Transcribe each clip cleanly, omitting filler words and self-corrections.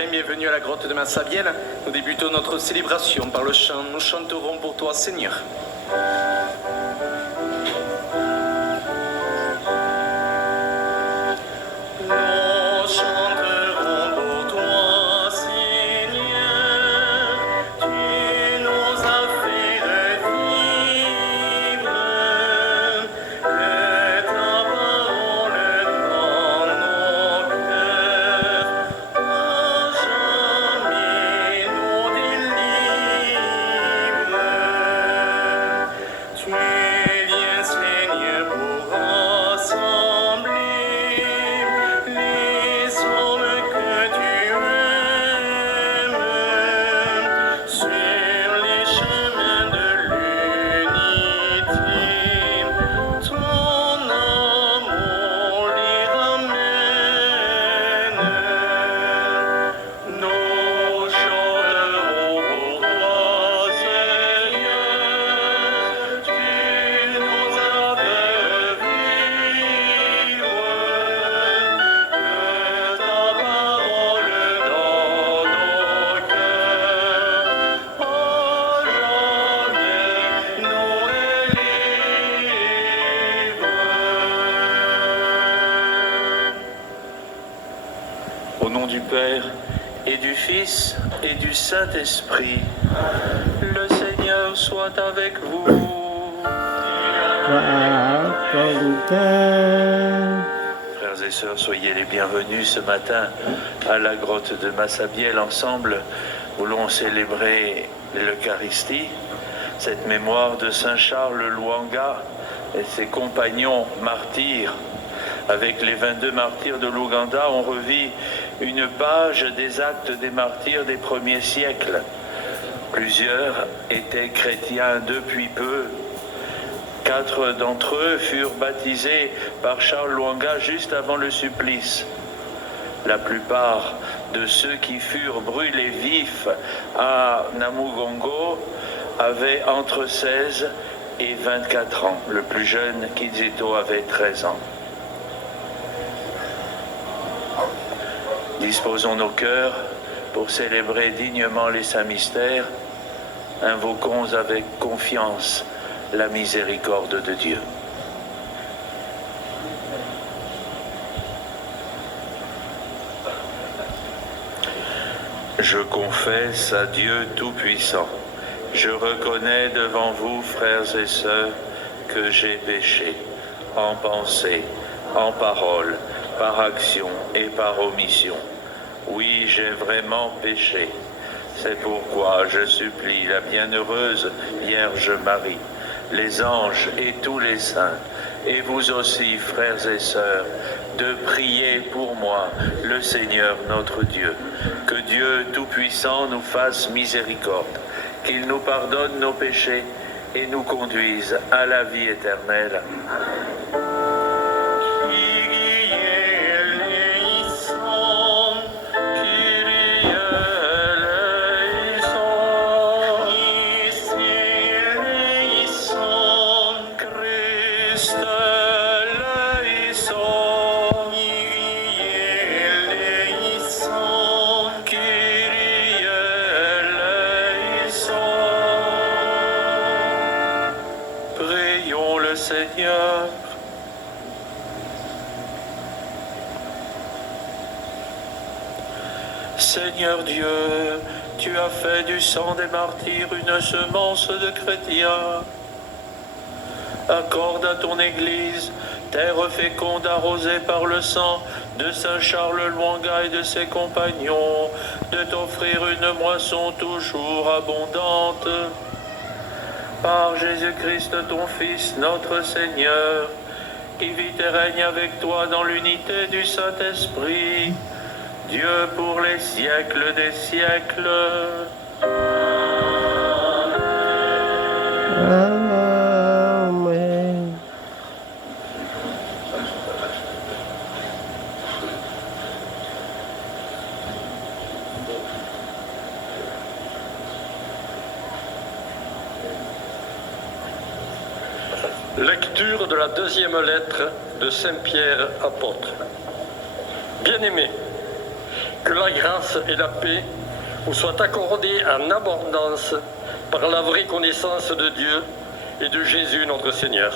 pèlerins, bienvenue à la grotte de Massabielle. Nous débutons notre célébration par le chant. Nous chanterons pour toi, Seigneur. Au nom du Père, et du Fils, et du Saint-Esprit, le Seigneur soit avec vous. Frères et sœurs, soyez les bienvenus ce matin à la grotte de Massabielle. Ensemble, voulons célébrer l'Eucharistie, cette mémoire de Saint Charles Lwanga et ses compagnons martyrs. Avec les 22 martyrs de l'Ouganda, on revit une page des actes des martyrs des premiers siècles. Plusieurs étaient chrétiens depuis peu. 4 d'entre eux furent baptisés par Charles Lwanga juste avant le supplice. La plupart de ceux qui furent brûlés vifs à Namugongo avaient entre 16 et 24 ans. Le plus jeune, Kizito, avait 13 ans. Disposons nos cœurs pour célébrer dignement les saints mystères. Invoquons avec confiance la miséricorde de Dieu. Je confesse à Dieu Tout-Puissant. Je reconnais devant vous, frères et sœurs, que j'ai péché, en pensée, en parole, par action et par omission. Oui, j'ai vraiment péché. C'est pourquoi je supplie la bienheureuse Vierge Marie, les anges et tous les saints, et vous aussi, frères et sœurs, de prier pour moi, le Seigneur notre Dieu. Que Dieu Tout-Puissant nous fasse miséricorde, qu'il nous pardonne nos péchés et nous conduise à la vie éternelle. Seigneur. Seigneur Dieu, tu as fait du sang des martyrs une semence de chrétiens. Accorde à ton Église, terre féconde arrosée par le sang de Saint Charles Lwanga et de ses compagnons, de t'offrir une moisson toujours abondante. Par Jésus-Christ, ton Fils, notre Seigneur, qui vit et règne avec toi dans l'unité du Saint-Esprit, Dieu pour les siècles des siècles. Amen. Lecture de la deuxième lettre de Saint Pierre apôtre. Bien-aimés, Que la grâce et la paix vous soient accordées en abondance par la vraie connaissance de Dieu et de Jésus notre Seigneur.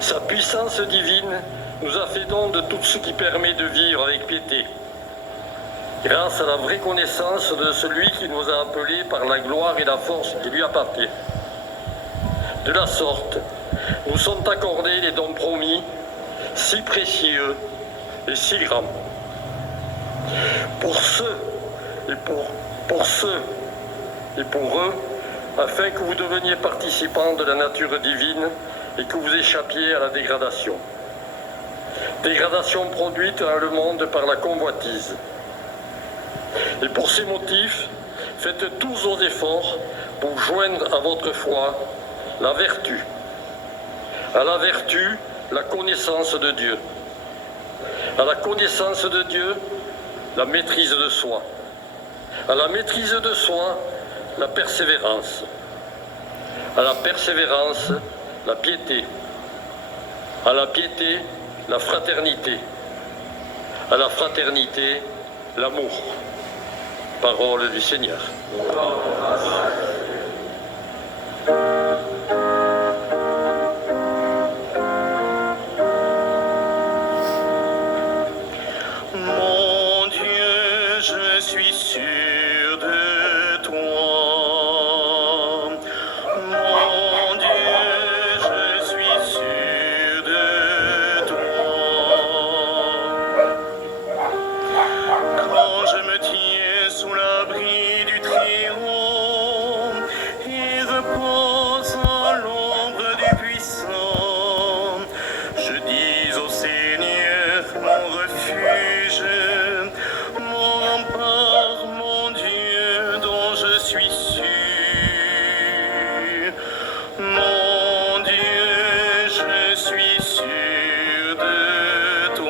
Sa puissance divine nous a fait don de tout ce qui permet de vivre avec piété, grâce à la vraie connaissance de celui qui nous a appelés par la gloire et la force qui lui appartient. De la sorte, nous sont accordés les dons promis, si précieux et si grands. Pour ceux et pour eux, afin que vous deveniez participants de la nature divine et que vous échappiez à la dégradation. Dégradation produite dans le monde par la convoitise. Et pour ces motifs, faites tous vos efforts pour joindre à votre foi la vertu. À la vertu, la connaissance de Dieu. À la connaissance de Dieu, la maîtrise de soi. À la maîtrise de soi, la persévérance. À la persévérance, la piété. À la piété, la fraternité. À la fraternité, l'amour. Parole du Seigneur. Mon Dieu, je suis sûr de toi. Mon Dieu, je suis sûr de toi. Quand je me tiens sous l'abri du Très-Haut et repose à l'ombre du Puissant, je dis au Seigneur, mon refuge, mon rempart, mon Dieu dont je suis sûr. Mon Dieu, je suis sûr de toi.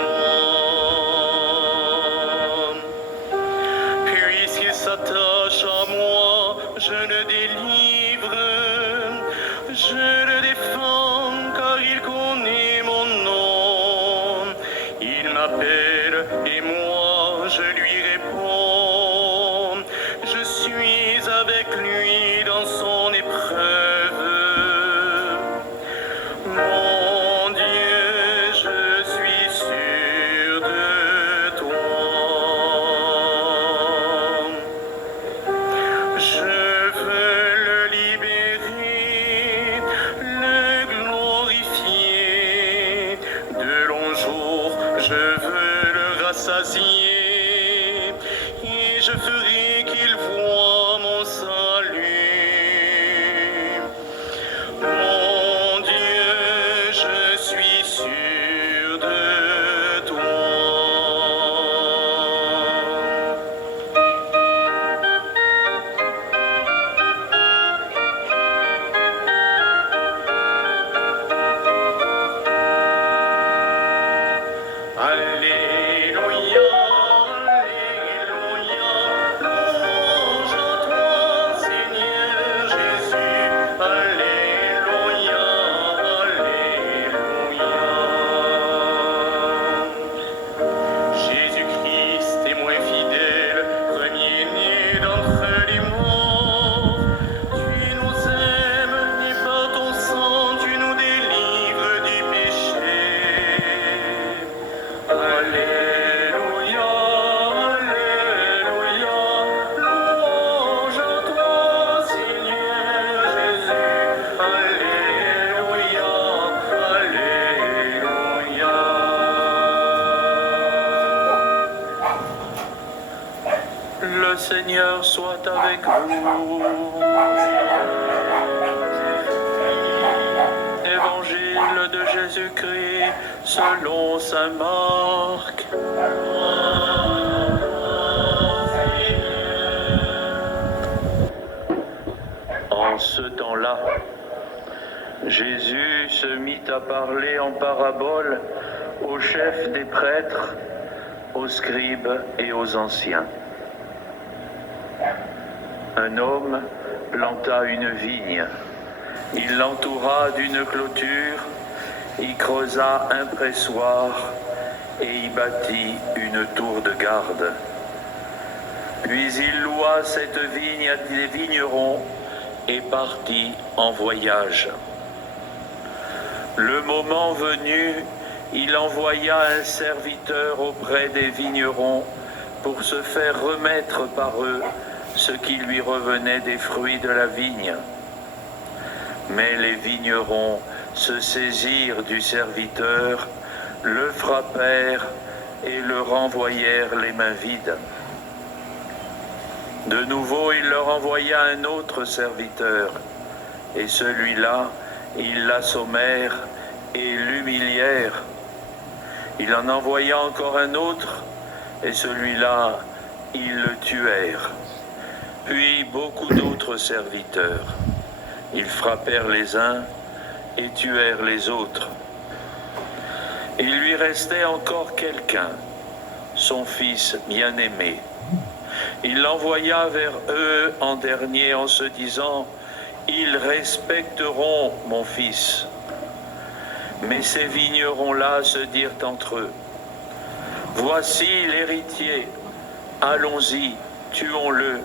Puisqu'il s'attache à moi, je le délivre, je le défends car il connaît mon nom. Il m'appelle et moi je lui réponds. Je suis avec lui dans son épreuve. Mon Dieu, je suis sûr de toi. Je veux le libérer, le glorifier. De longs jours, je veux le rassasier et je ferai qu'il voie mon salut. Mon Dieu, je suis sûr de toi. Alléluia, Alléluia, louange à toi, Seigneur Jésus. Alléluia, Alléluia. Jésus-Christ, témoin fidèle, premier-né d'entre les morts, tu nous aimes et par ton sang tu nous délivres du péché. Alléluia, Alléluia, louange à toi, Seigneur Jésus. Alléluia, Alléluia. Le Seigneur soit avec vous. Évangile de Jésus-Christ selon saint Marc. En ce temps-là, Jésus se mit à parler en parabole aux chefs des prêtres, aux scribes et aux anciens. Un homme planta une vigne. Il l'entoura d'une clôture, y creusa un pressoir et y bâtit une tour de garde. Puis il loua cette vigne à des vignerons et partit en voyage. Le moment venu, il envoya un serviteur auprès des vignerons pour se faire remettre par eux ce qui lui revenait des fruits de la vigne. Mais les vignerons se saisirent du serviteur, le frappèrent et le renvoyèrent les mains vides. De nouveau, il leur envoya un autre serviteur, et celui-là, ils l'assommèrent et l'humilièrent. Il en envoya encore un autre, et celui-là, ils le tuèrent. Puis beaucoup d'autres serviteurs. Ils frappèrent les uns et tuèrent les autres. Il lui restait encore quelqu'un, son fils bien-aimé. Il l'envoya vers eux en dernier en se disant « Ils respecteront mon fils ». Mais ces vignerons-là se dirent entre eux « Voici l'héritier, allons-y, tuons-le,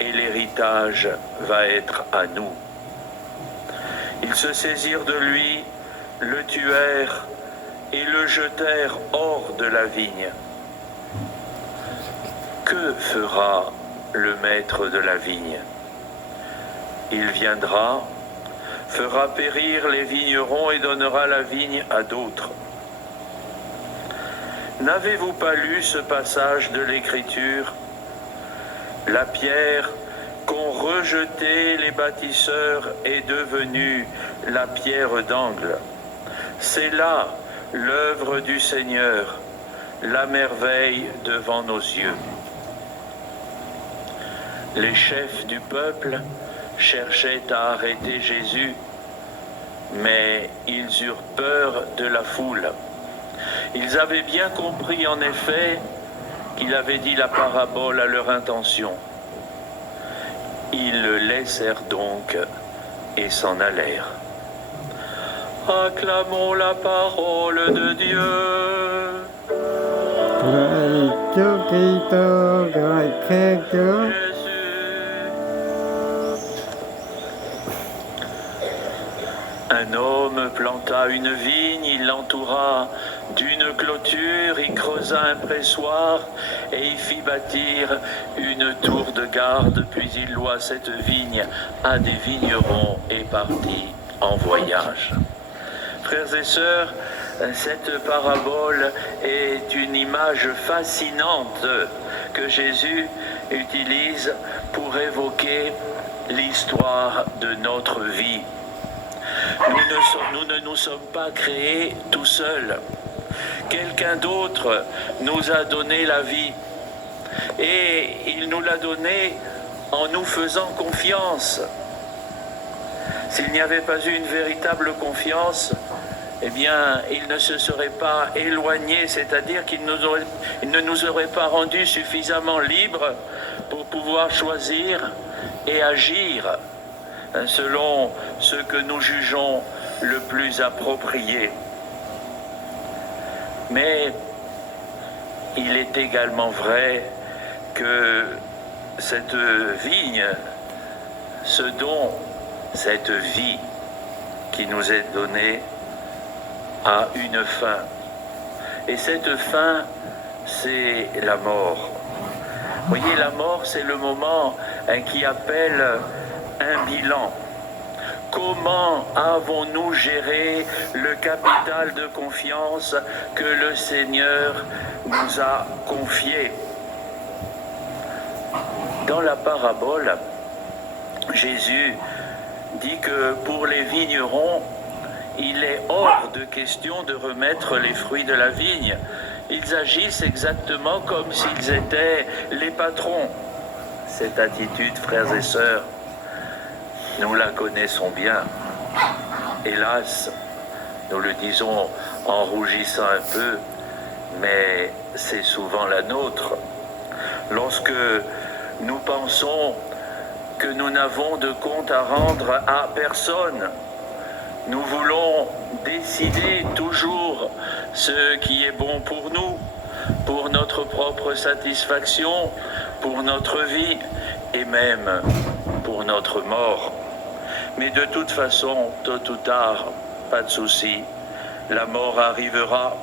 et l'héritage va être à nous. » Ils se saisirent de lui, le tuèrent et le jetèrent hors de la vigne. Que fera le maître de la vigne? Il viendra, fera périr les vignerons et donnera la vigne à d'autres. N'avez-vous pas lu ce passage de l'Écriture? La pierre qu'ont rejetée les bâtisseurs est devenue la pierre d'angle. C'est là l'œuvre du Seigneur, la merveille devant nos yeux. Les chefs du peuple cherchaient à arrêter Jésus, mais ils eurent peur de la foule. Ils avaient bien compris en effet qu'il avait dit la parabole à leur intention. Ils le laissèrent donc et s'en allèrent. Acclamons la parole de Dieu. Un homme planta une vigne, il l'entoura d'une clôture, il creusa un pressoir et il fit bâtir une tour de garde, puis il loua cette vigne à des vignerons et partit en voyage. Frères et sœurs, cette parabole est une image fascinante que Jésus utilise pour évoquer l'histoire de notre vie. Nous ne nous sommes pas créés tout seuls. Quelqu'un d'autre nous a donné la vie. Et il nous l'a donnée en nous faisant confiance. S'il n'y avait pas eu une véritable confiance, eh bien, il ne se serait pas éloigné, c'est-à-dire qu'il ne nous aurait pas rendus suffisamment libres pour pouvoir choisir et agir selon ce que nous jugeons le plus approprié. Mais il est également vrai que cette vigne, ce don, cette vie qui nous est donnée a une fin. Et cette fin, c'est la mort. Vous voyez, la mort, c'est le moment qui appelle un bilan. Comment avons-nous géré le capital de confiance que le Seigneur nous a confié? Dans la parabole, Jésus dit que pour les vignerons, il est hors de question de remettre les fruits de la vigne. Ils agissent exactement comme s'ils étaient les patrons. Cette attitude, frères et sœurs, nous la connaissons bien. Hélas, nous le disons en rougissant un peu, mais c'est souvent la nôtre. Lorsque nous pensons que nous n'avons de compte à rendre à personne, nous voulons décider toujours ce qui est bon pour nous, pour notre propre satisfaction, pour notre vie et même pour notre mort. Mais de toute façon, tôt ou tard, pas de souci, la mort arrivera.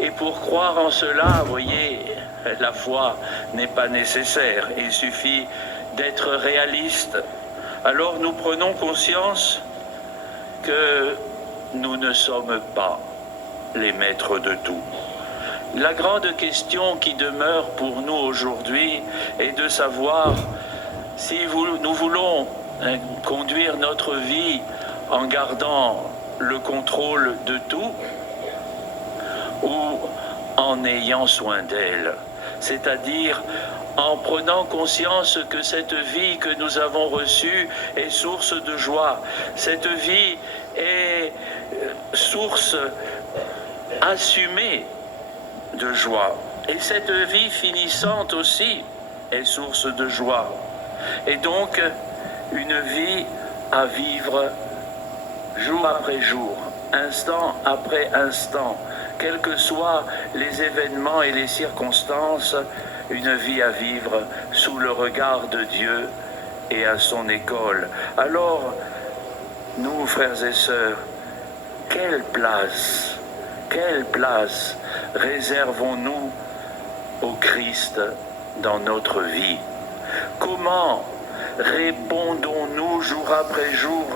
Et pour croire en cela, vous voyez, la foi n'est pas nécessaire. Il suffit d'être réaliste. Alors nous prenons conscience que nous ne sommes pas les maîtres de tout. La grande question qui demeure pour nous aujourd'hui est de savoir si nous voulons conduire notre vie en gardant le contrôle de tout ou en ayant soin d'elle, c'est-à-dire en prenant conscience que cette vie que nous avons reçue est source de joie, cette vie est source assumée de joie, et cette vie finissante aussi est source de joie, et donc une vie à vivre jour après jour, instant après instant, quels que soient les événements et les circonstances, une vie à vivre sous le regard de Dieu et à son école. Alors, nous, frères et sœurs, quelle place réservons-nous au Christ dans notre vie? Comment répondons-nous jour après jour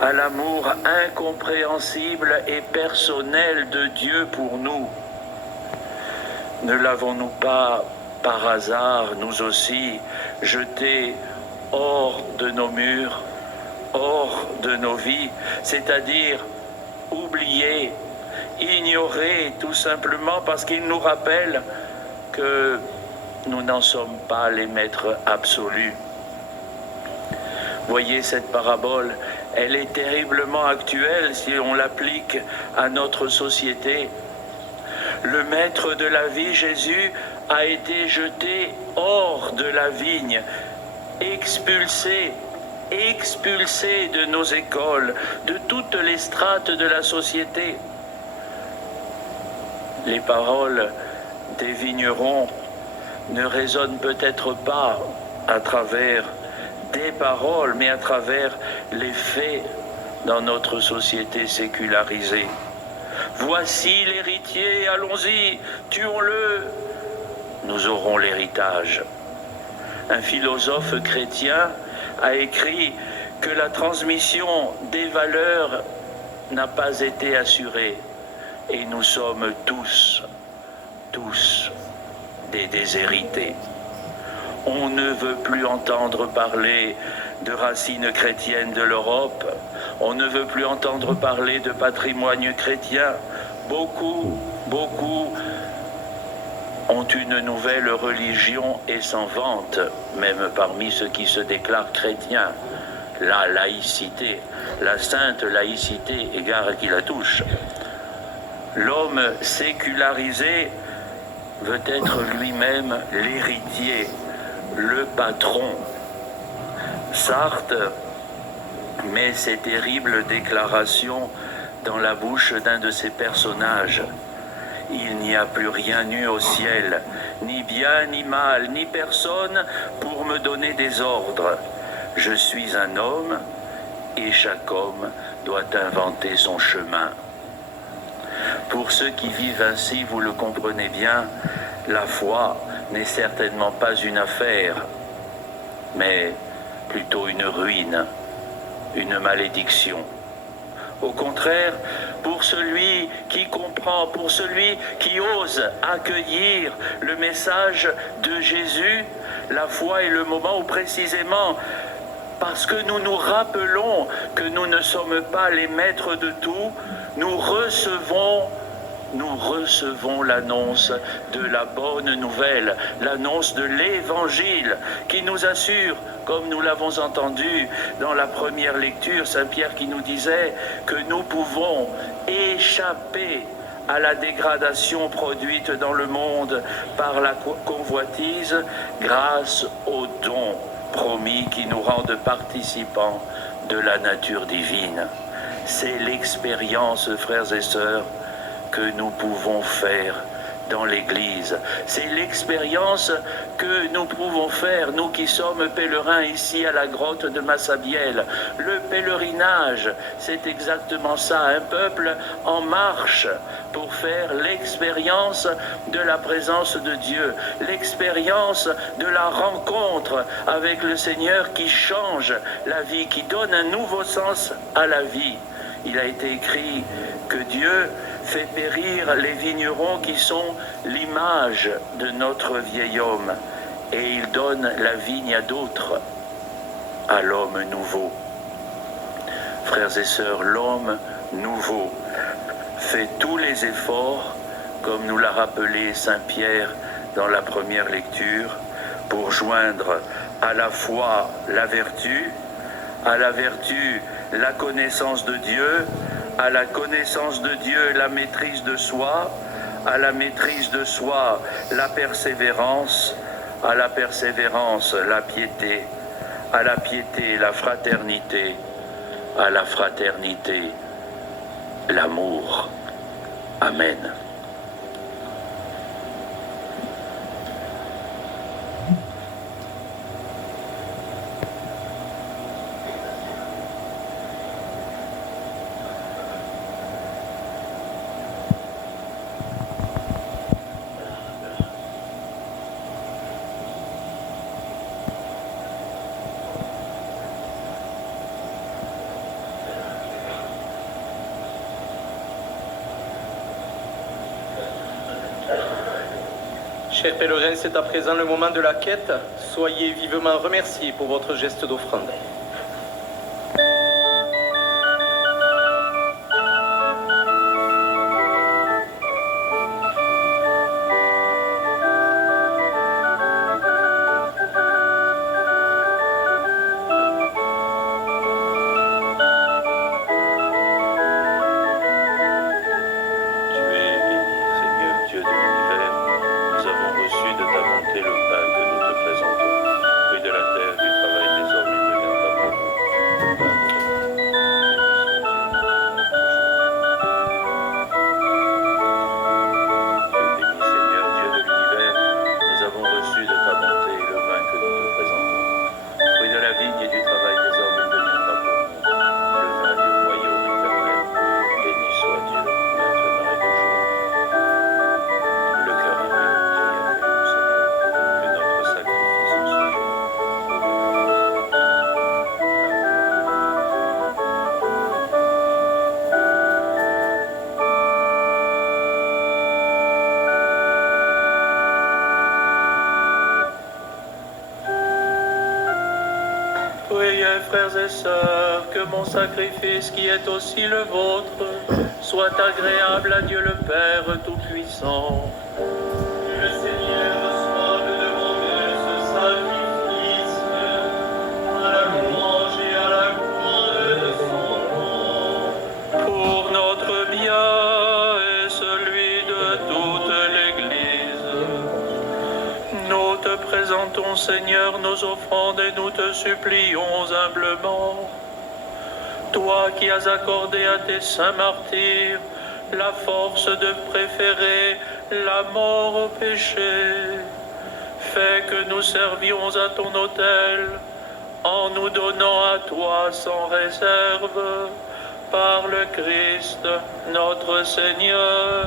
à l'amour incompréhensible et personnel de Dieu pour nous? Ne l'avons-nous pas, par hasard, nous aussi, jeté hors de nos murs, hors de nos vies, c'est-à-dire oublié, ignoré, tout simplement parce qu'il nous rappelle que nous n'en sommes pas les maîtres absolus? Voyez cette parabole, elle est terriblement actuelle si on l'applique à notre société. Le maître de la vie, Jésus, a été jeté hors de la vigne, expulsé de nos écoles, de toutes les strates de la société. Les paroles des vignerons ne résonnent peut-être pas à travers des paroles, mais à travers les faits dans notre société sécularisée. Voici l'héritier, allons-y, tuons-le, nous aurons l'héritage. Un philosophe chrétien a écrit que la transmission des valeurs n'a pas été assurée et nous sommes tous des déshérités. On ne veut plus entendre parler de racines chrétiennes de l'Europe, on ne veut plus entendre parler de patrimoine chrétien. Beaucoup ont une nouvelle religion et s'en vantent, même parmi ceux qui se déclarent chrétiens. La laïcité, la sainte laïcité, égard à qui la touche. L'homme sécularisé veut être lui-même l'héritier, le patron. Sartre met ces terribles déclarations dans la bouche d'un de ses personnages. Il n'y a plus rien eu au ciel, ni bien ni mal, ni personne pour me donner des ordres. Je suis un homme et chaque homme doit inventer son chemin. Pour ceux qui vivent ainsi, vous le comprenez bien, la foi n'est certainement pas une affaire, mais plutôt une ruine, une malédiction. Au contraire, pour celui qui comprend, pour celui qui ose accueillir le message de Jésus, la foi est le moment où précisément, parce que nous nous rappelons que nous ne sommes pas les maîtres de tout, nous recevons l'annonce de la bonne nouvelle, l'annonce de l'Évangile qui nous assure, comme nous l'avons entendu dans la première lecture, Saint Pierre qui nous disait que nous pouvons échapper à la dégradation produite dans le monde par la convoitise grâce aux dons promis qui nous rendent participants de la nature divine. C'est l'expérience, frères et sœurs, que nous pouvons faire dans l'Église. C'est l'expérience que nous pouvons faire, nous qui sommes pèlerins ici à la grotte de Massabielle. Le pèlerinage, c'est exactement ça, un peuple en marche pour faire l'expérience de la présence de Dieu, l'expérience de la rencontre avec le Seigneur qui change la vie, qui donne un nouveau sens à la vie. Il a été écrit que Dieu fait périr les vignerons qui sont l'image de notre vieil homme, et il donne la vigne à d'autres, à l'homme nouveau. Frères et sœurs, l'homme nouveau fait tous les efforts, comme nous l'a rappelé Saint Pierre dans la première lecture, pour joindre à la foi la vertu, à la vertu la connaissance de Dieu, à la connaissance de Dieu la maîtrise de soi, à la maîtrise de soi la persévérance, à la persévérance la piété, à la piété la fraternité, à la fraternité l'amour. Amen. Chers pèlerins, c'est à présent le moment de la quête. Soyez vivement remerciés pour votre geste d'offrande. Frères et sœurs, que mon sacrifice qui est aussi le vôtre soit agréable à Dieu le Père Tout-Puissant. Que le Seigneur reçoive de mon cœur ce sacrifice, à la louange et à la gloire de son nom. Pour notre bien et celui de toute l'Église, nous te présentons, Seigneur, nos offrandes et nous te supplions humblement. Toi qui as accordé à tes saints martyrs la force de préférer la mort au péché, fais que nous servions à ton autel en nous donnant à toi sans réserve par le Christ notre Seigneur.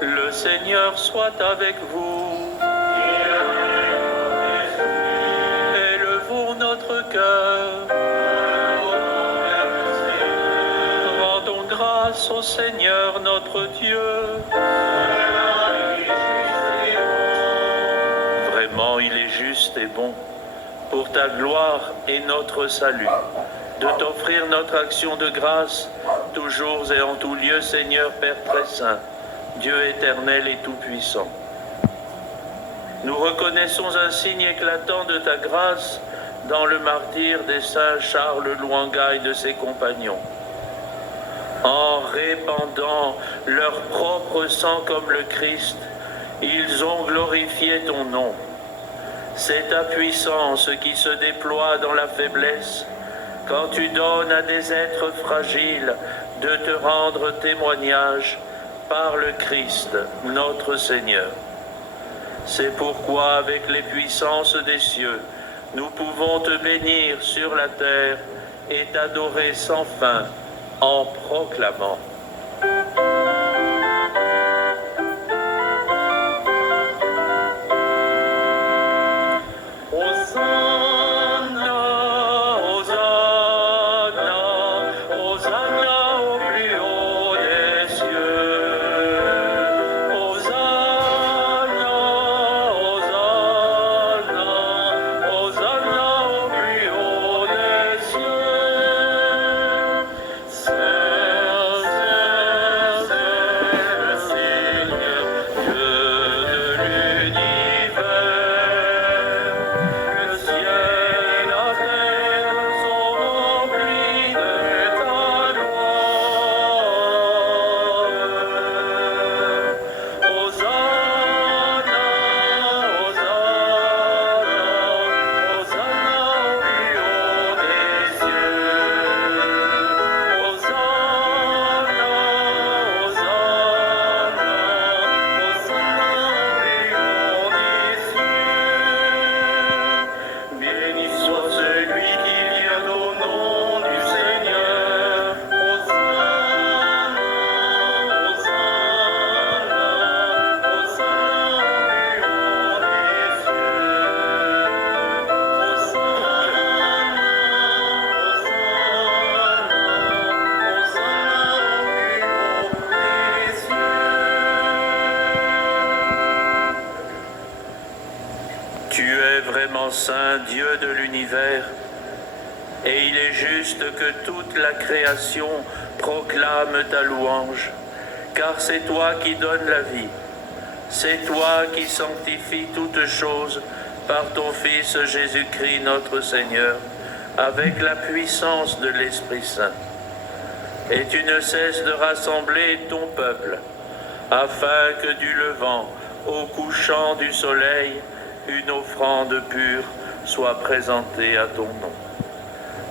Le Seigneur soit avec vous. Élevons notre cœur. Rendons grâce au Seigneur notre Dieu. Vraiment, il est juste et bon, pour ta gloire et notre salut, de t'offrir notre action de grâce, toujours et en tout lieu, Seigneur Père très saint, Dieu éternel et tout-puissant. Nous reconnaissons un signe éclatant de ta grâce dans le martyre des saints Charles Lwanga et de ses compagnons. En répandant leur propre sang comme le Christ, ils ont glorifié ton nom. C'est ta puissance qui se déploie dans la faiblesse quand tu donnes à des êtres fragiles de te rendre témoignage par le Christ, notre Seigneur. C'est pourquoi, avec les puissances des cieux, nous pouvons te bénir sur la terre et t'adorer sans fin en proclamant. Hosanna, Hosanna, Hosanna au plus haut des cieux. Hosanna, Hosanna, Hosanna au plus haut des cieux. Saint, Saint, Saint, le Seigneur, Dieu de l'univers. Le ciel et la terre sont remplis de ta gloire. Hosanna, Hosanna, Hosanna au plus haut des cieux. Hosanna, Hosanna, Hosanna au plus haut des cieux. Béni soit celui qui vient au nom du Seigneur. Hosanna, Hosanna, Hosanna au plus haut des cieux. Tu es vraiment saint, Dieu de l'univers, et il est juste que toute la création proclame ta louange, car c'est toi qui donnes la vie, c'est toi qui sanctifies toutes choses par ton Fils Jésus-Christ notre Seigneur, avec la puissance de l'Esprit Saint. Et tu ne cesses de rassembler ton peuple, afin que du levant au couchant du soleil, une offrande pure soit présentée à ton nom.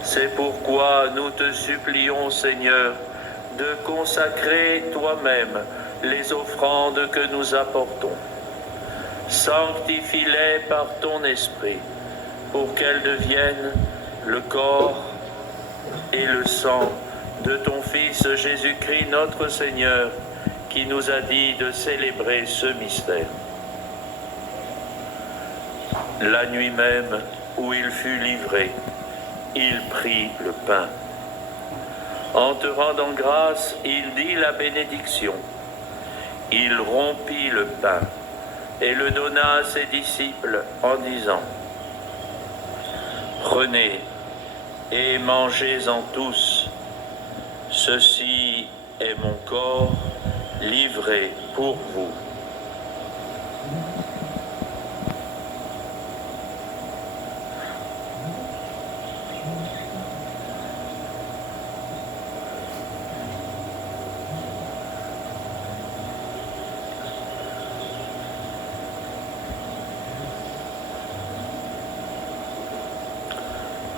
C'est pourquoi nous te supplions, Seigneur, de consacrer toi-même les offrandes que nous apportons. Sanctifie-les par ton esprit, pour qu'elles deviennent le corps et le sang de ton Fils Jésus-Christ notre Seigneur, qui nous a dit de célébrer ce mystère. La nuit même où il fut livré, il prit le pain. En te rendant grâce, il dit la bénédiction. Il rompit le pain et le donna à ses disciples en disant : Prenez et mangez-en tous. Ceci est mon corps livré pour vous.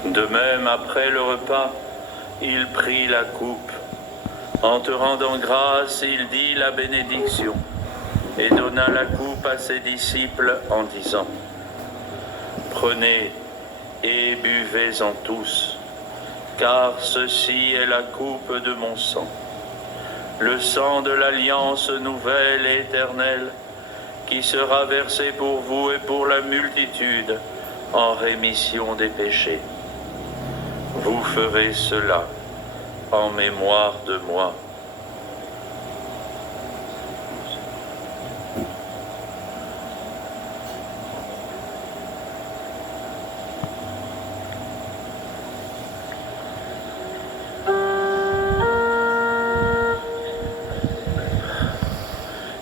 De même, après le repas, il prit la coupe. En te rendant grâce, il dit la bénédiction et donna la coupe à ses disciples en disant : Prenez et buvez-en tous, car ceci est la coupe de mon sang, le sang de l'alliance nouvelle et éternelle, qui sera versé pour vous et pour la multitude en rémission des péchés. Vous ferez cela en mémoire de moi.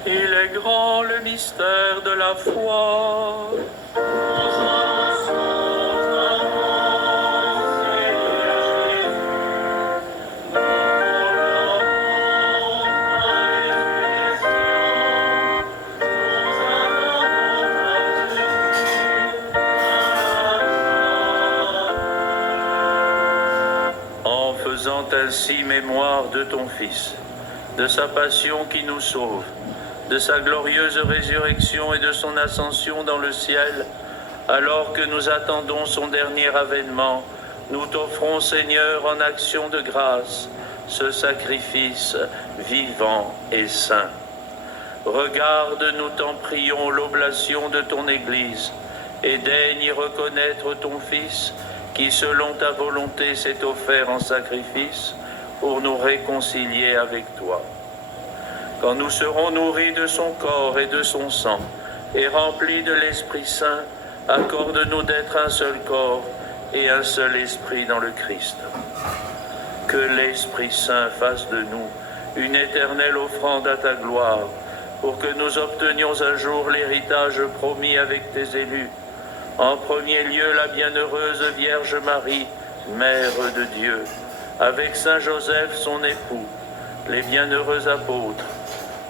Il est grand le mystère de la foi. rends ainsi mémoire de ton Fils, de sa passion qui nous sauve, de sa glorieuse résurrection et de son ascension dans le ciel, alors que nous attendons son dernier avènement, nous t'offrons, Seigneur, en action de grâce, ce sacrifice vivant et saint. Regarde, nous t'en prions, l'oblation de ton Église, et daigne y reconnaître ton Fils, qui, selon ta volonté, s'est offert en sacrifice pour nous réconcilier avec toi. Quand nous serons nourris de son corps et de son sang, et remplis de l'Esprit Saint, accorde-nous d'être un seul corps et un seul esprit dans le Christ. Que l'Esprit Saint fasse de nous une éternelle offrande à ta gloire, pour que nous obtenions un jour l'héritage promis avec tes élus. En premier lieu, la bienheureuse Vierge Marie, Mère de Dieu, avec Saint Joseph, son époux, les bienheureux apôtres,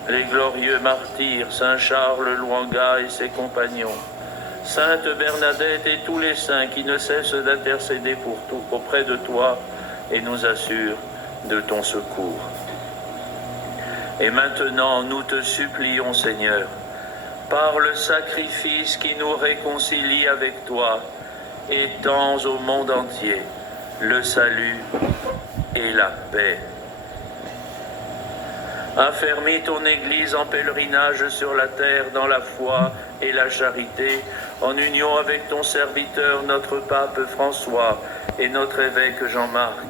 les glorieux martyrs, Saint Charles Lwanga et ses compagnons, Sainte Bernadette et tous les saints qui ne cessent d'intercéder pour tout auprès de toi et nous assurent de ton secours. Et maintenant, nous te supplions, Seigneur, par le sacrifice qui nous réconcilie avec toi, étends au monde entier le salut et la paix. Affermis ton Église en pèlerinage sur la terre dans la foi et la charité, en union avec ton serviteur, notre pape François, et notre évêque Jean-Marc,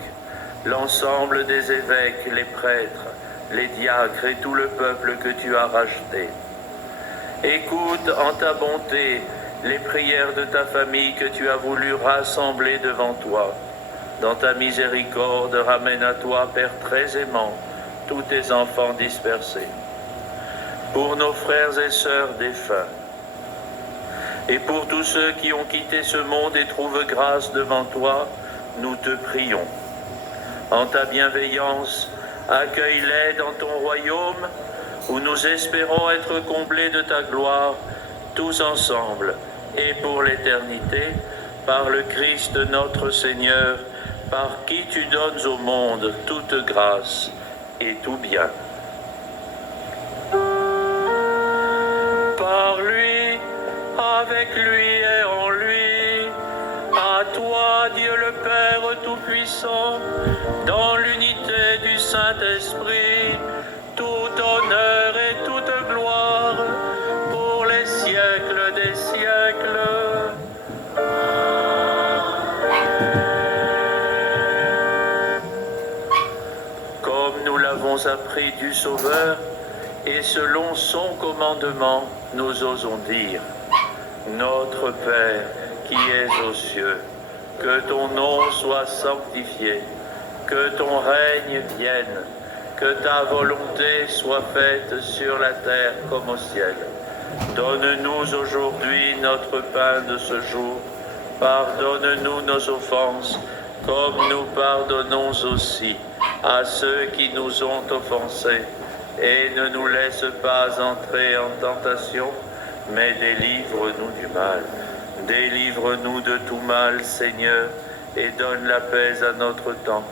l'ensemble des évêques, les prêtres, les diacres et tout le peuple que tu as racheté. Écoute en ta bonté les prières de ta famille que tu as voulu rassembler devant toi. Dans ta miséricorde, ramène à toi, Père très aimant, tous tes enfants dispersés. Pour nos frères et sœurs défunts, et pour tous ceux qui ont quitté ce monde et trouvent grâce devant toi, nous te prions. En ta bienveillance, accueille-les dans ton royaume, où nous espérons être comblés de ta gloire, tous ensemble, et pour l'éternité, par le Christ notre Seigneur, par qui tu donnes au monde toute grâce et tout bien. Par lui, avec lui et en lui, à toi, Dieu le Père Tout-Puissant, dans l'unité du Saint-Esprit, tout honneur et toute gloire, pour les siècles des siècles. Comme nous l'avons appris du Sauveur, et selon son commandement, nous osons dire: Notre Père qui es aux cieux, que ton nom soit sanctifié, que ton règne vienne, que ta volonté soit faite sur la terre comme au ciel. Donne-nous aujourd'hui notre pain de ce jour. Pardonne-nous nos offenses, comme nous pardonnons aussi à ceux qui nous ont offensés. Et ne nous laisse pas entrer en tentation, mais délivre-nous du mal. Délivre-nous de tout mal, Seigneur, et donne la paix à notre temps.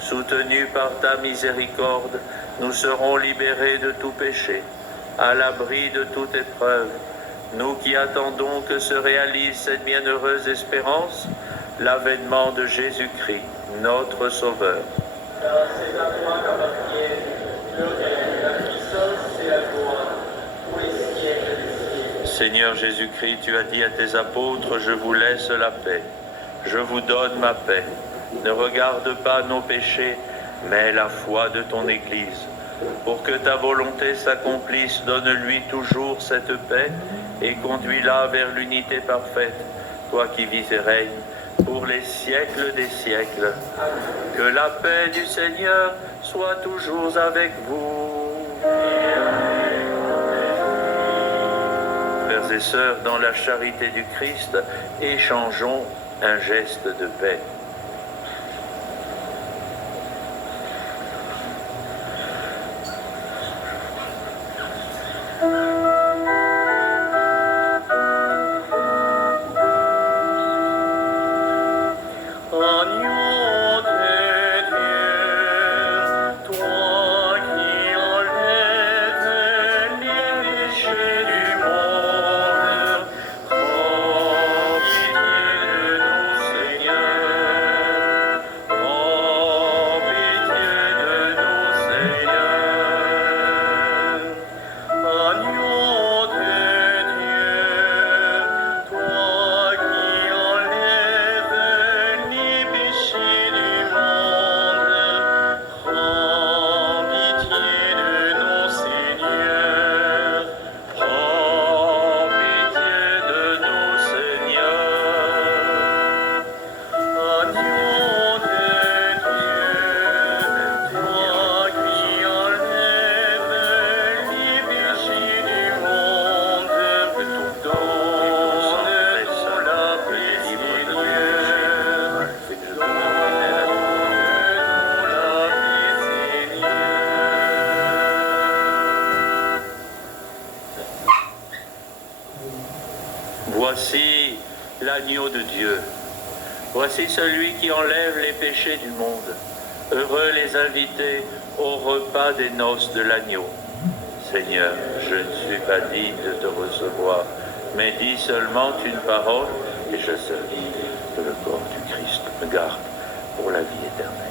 Soutenus par ta miséricorde, nous serons libérés de tout péché, à l'abri de toute épreuve. Nous qui attendons que se réalise cette bienheureuse espérance, l'avènement de Jésus-Christ, notre Sauveur. Car c'est à toi qu'appartiennent le règne, la puissance et la gloire, pour les siècles des siècles. Seigneur Jésus-Christ, tu as dit à tes apôtres: je vous laisse la paix, je vous donne ma paix. Ne regarde pas nos péchés, mais la foi de ton Église. Pour que ta volonté s'accomplisse, donne-lui toujours cette paix et conduis-la vers l'unité parfaite, toi qui vis et règnes pour les siècles des siècles. Que la paix du Seigneur soit toujours avec vous. Frères et sœurs, dans la charité du Christ, échangeons un geste de paix. Agneau de Dieu, Voici l'agneau de Dieu. Voici celui qui enlève les péchés du monde. Heureux les invités au repas des noces de l'agneau. Seigneur, je ne suis pas digne de te recevoir, mais dis seulement une parole et je serai que le corps du Christ me garde pour la vie éternelle.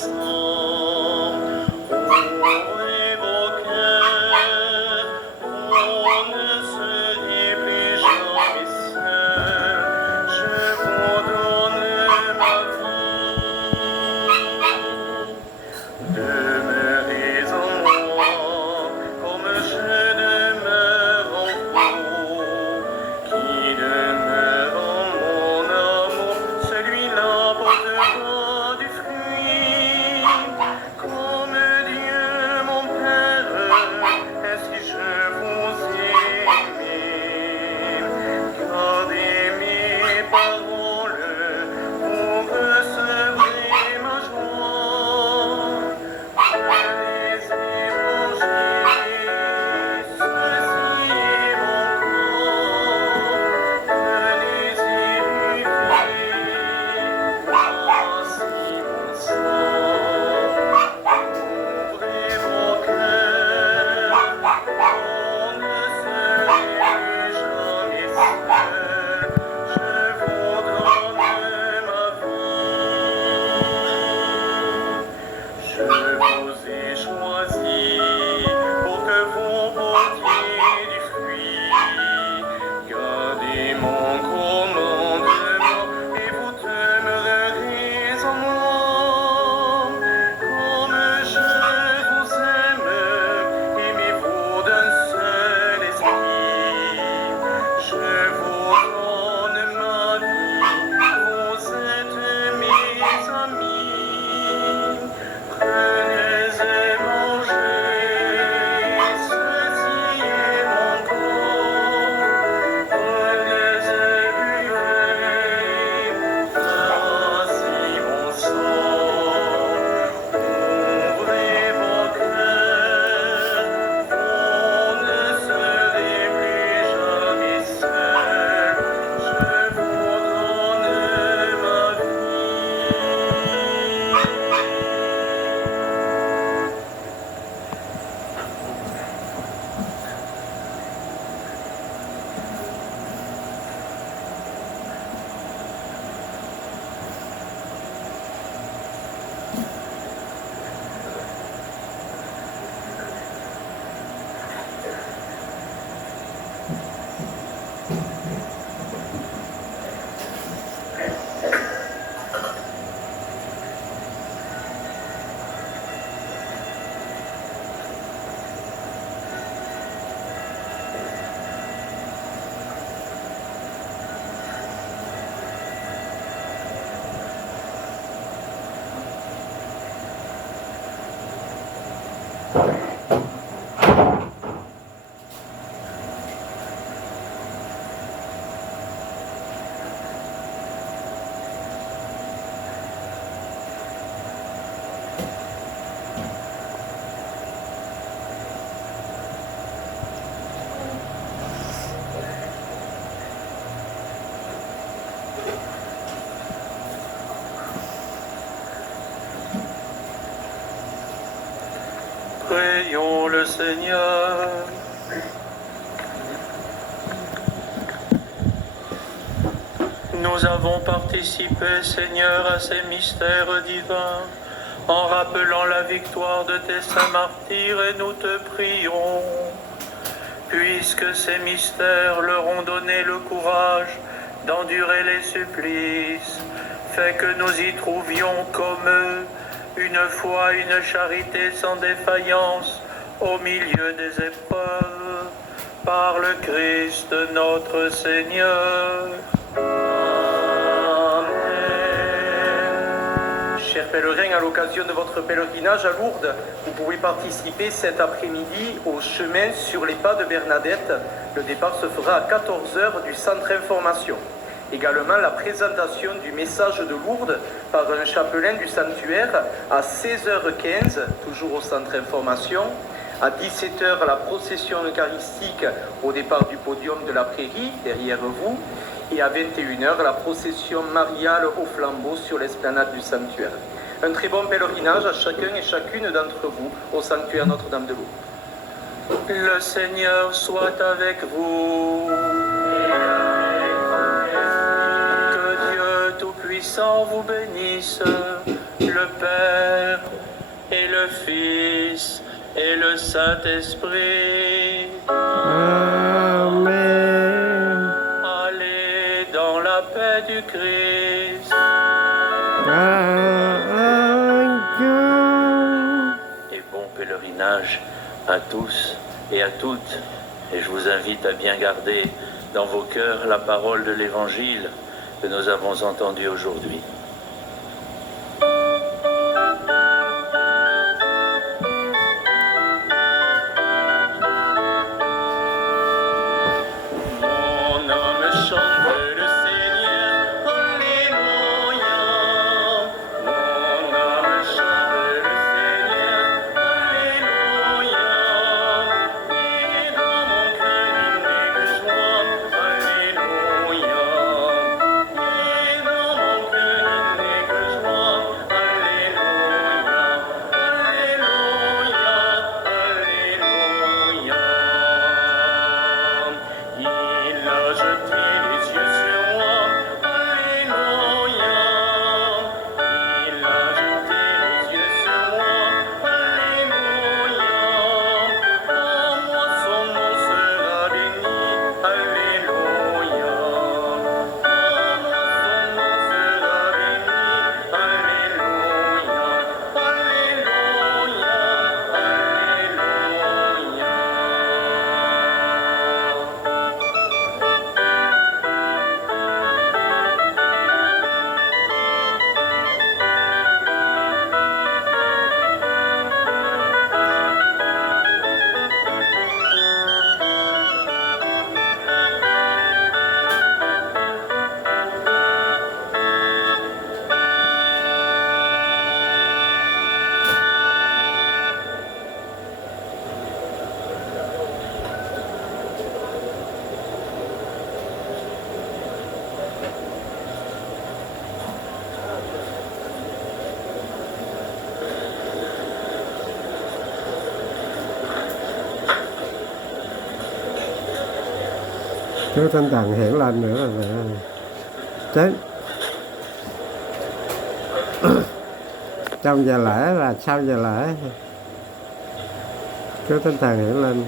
ensemble. Ouvrez vos cœurs, on ne serait plus jamais seul. Je vous donne ma vie. Demeurez en moi, comme je demeure en vous. Qui demeure en mon amour, celui-là portera du fruit. Comme Dieu mon Père, ainsi je vous aime. Gardez mes paroles, vous recevrez ma joie. Les évangélies, ceci est mon corps, venez-y buvez, voici mon sang. Ouvrez vos cœurs, on ne serait plus jamais seul, je vous donne ma vie. Je vous ai choisi pour que vous portiez du fruit. Gardez mon commandement et vous demeurerez en moi. Comme je vous aime, aimez-vous d'un seul esprit. Je vous donne ma vie, vous êtes mes amis. Prenez et mangez, ceci est mon corps. Prenez et buvez, voici mon sang. Ouvrez vos cœurs, vous ne serez plus jamais seul. Je vous donne ma Prions le Seigneur. Nous avons participé, Seigneur, à ces mystères divins, en rappelant la victoire de tes saints martyrs, et nous te prions, puisque ces mystères leur ont donné le courage d'endurer les supplices, fais que nous y trouvions comme eux une foi, une charité sans défaillance au milieu des épreuves, par le Christ notre Seigneur. Chers pèlerins, à l'occasion de votre pèlerinage à Lourdes, vous pouvez participer cet après-midi au chemin sur les pas de Bernadette. Le départ se fera à 14h du centre information. Également la présentation du message de Lourdes par un chapelain du sanctuaire à 16h15, toujours au centre information. À 17h, la procession eucharistique au départ du podium de la Prairie, derrière vous. Et à 21h, la procession mariale au flambeau sur l'esplanade du sanctuaire. Un très bon pèlerinage à chacun et chacune d'entre vous au sanctuaire Notre-Dame de Lourdes. Le Seigneur soit avec vous. Que Dieu Tout-Puissant vous bénisse, le Père et le Fils et le Saint-Esprit. Amen. Allez dans la paix du Christ. Et bon pèlerinage à tous et à toutes. Et je vous invite à bien garder dans vos cœurs la parole de l'Évangile que nous avons entendue aujourd'hui. Mon âme chante le Seigneur, Alléluia. Mon âme chante le Seigneur, Alléluia. Et dans mon cœur il n'est que joie, Alléluia. Et dans mon cœur il n'est que joie, Alléluia. Alléluia, Alléluia. Il a jeté les yeux sur moi, Alléluia. Il a jeté les yeux sur moi, Alléluia. En moi son nom sera béni, Alléluia. En moi son nom sera béni, Alléluia. Alléluia, Alléluia. Chúa Thánh Thần hiển lên nữa là chết. Trong giờ lễ là sau giờ lễ Chúa Thánh Thần hiển lên.